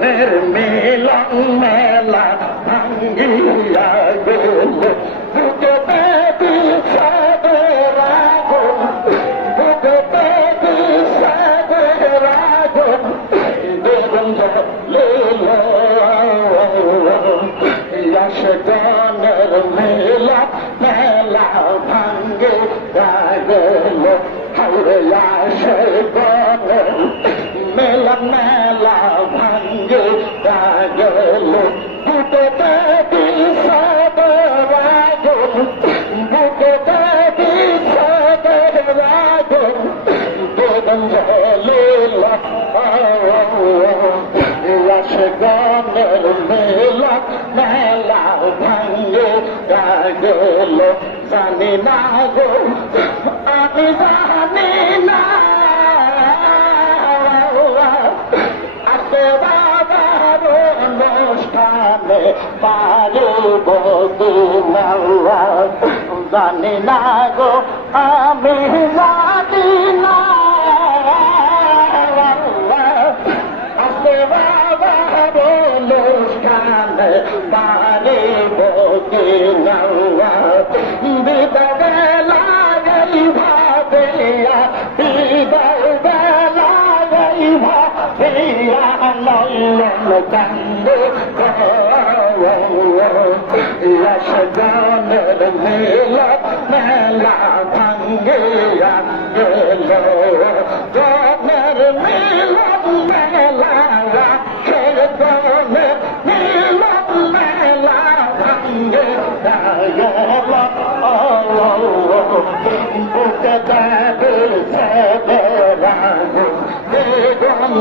গানের মিলন মেলা ভাঙ্গিয়া গেল বুকে বিষাদের আগুন বুকে বিষাদের আগুন বেগুন জ্বলিল গানের মিলন মেলা ভাঙ্গিয়া গেল হাওরে গানের মেলা মেলা ভাঙ্গে গেল বুকে বিষাদের আগুন বুকে বিষাদের আগুন বেগুন জ্বলিল গানের মেলা মেলা ভাঙ্গে গেল জানি না গো আমি জানি না অনুষ্ঠানে পারিব দিনাল্লা জানি না গো আমি জানি না বাবার অনুষ্ঠানে পারিব দিনাল্লা বিদায় বেলায় ভাবিয়া বিদায় বেলায় ভাবিয়া নয়ন কান্দে গানের মেলা মেলা ভাঙ্গিয়া গেল গানের মিলন মেলা গানের মিলন মেলা ভাঙ্গিয়া গেল বুকে দেবে সেবে বেগুন